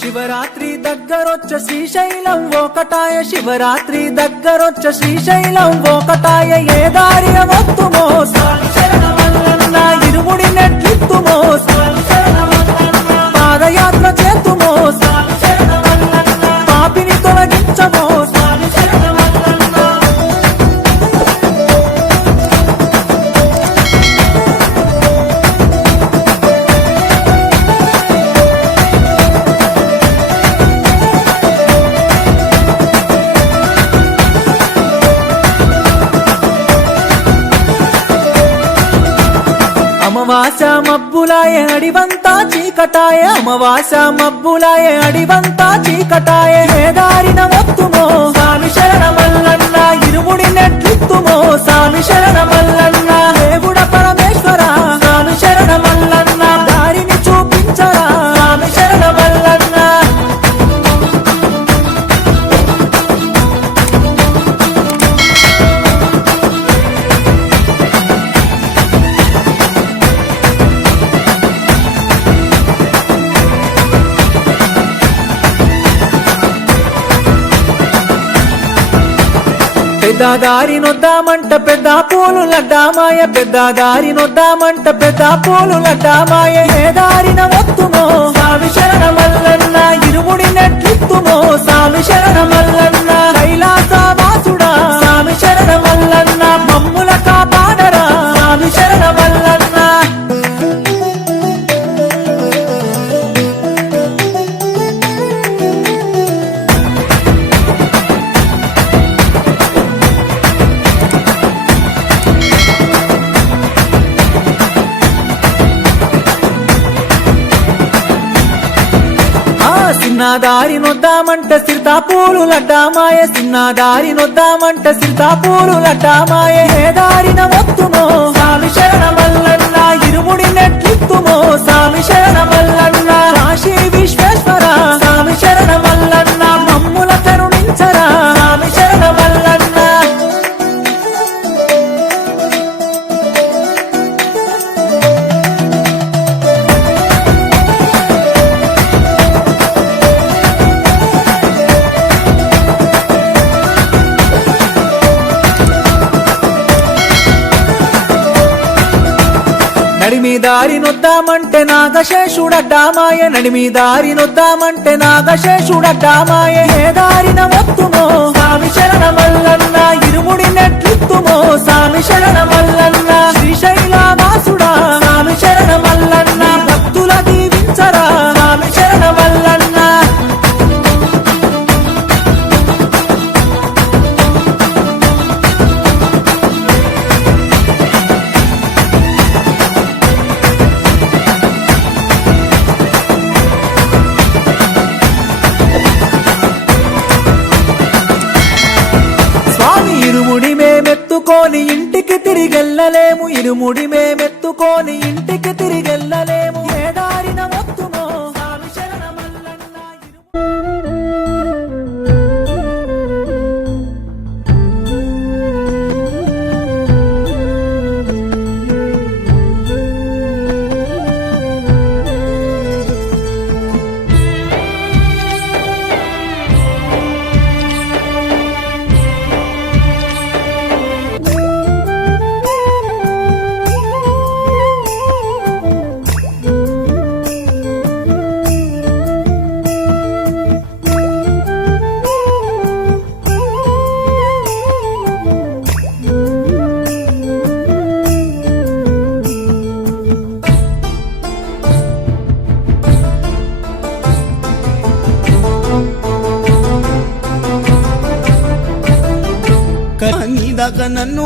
శివరాత్రి దగ్గరొచ్చ శ్రీశైలం ఒకటాయ, శివరాత్రి దగ్గరొచ్చ శ్రీశైలం ఒకటాయ. ఏ దారిన వత్తుమో స్వామి శరణమల్లన్న, ఇరుముడి నెట్లిత్తుమో స్వామి శరణమల్లన్న, పాదయాత్ర చేతుమో స్వామి శరణమల్లన్న, పాపిని తొలగించమో స్వామి శరణమల్లన్న. అమావాస మబ్బులాయ అడివంతా చీకటాయ, అమావాస మబ్బులాయ అడివంతా చీకటాయ. ఏ దారిన వత్తుమో స్వామి శరణమల్లన్న, ఇరుముడి నెట్లిత్తుమో స్వామి శరణమల్లన్న. దేవుడ పరమేశ్వర స్వామి శరణమల్లన్న, దారిని చూపించరా స్వామి శరణమల్లన్న. పెద్ద దారి నొద్దామంట పెద్ద పూలు లడ్డామాయ, పెద్ద దారి నొద్దామంట పెద్ద పూలు లడ్డామాయ. ఏ దారిన వత్తుమో స్వామి శరణమల్లన్న, ఇరుముడి నెట్లిత్తుమో స్వామి శరణమల్లన్న. కైలాస వాసుడా స్వామి శరణమల్లన్న, మమ్ముల కాపాడరా స్వామి శరణమల్లన్న. సిన్నదారి నొద్దామంట సిర్తాపూలు లడ్డామాయ, సిన్నదారి నొద్దామంట సిర్తాపూలు లడ్డామాయ. ఏ దారిన వత్తుమో స్వామి శరణమల్లన్న, ఇరుముడి నెట్లిత్తుమో స్వామి శరణమల్లన్న. కాశీ విశ్వేశ్వర స్వామి శరణమల్లన్న, మమ్ముల కరుణించరా స్వామి శరణమల్లన్న. నడిమి దారి నొద్దామంటే నాగశేషుడడ్డామాయ, నడిమి దారి నొద్దామంటే నాగశేషుడడ్డామాయ. ఏ దారిన వత్తుమో స్వామి శరణమల్లన్న, ఇరుముడి నెట్లిత్తుమో స్వామి శరణమల్లన్న. శ్రీశైల వాసుడా స్వామి శరణమల్లన్న, భక్తుల దీవించరా స్వామి శరణమల్లన్న. ఇరుముడి మేమెత్తుకొని ఇంటికి తిరిగెళ్ళలేము, ఇరుముడి మేమెత్తుకొని ఇంటికి తిరిగెళ్ళలేము. ఏ దారిన వత్తుమో స్వామి శరణమల్లన్న. నీదాకా నన్ను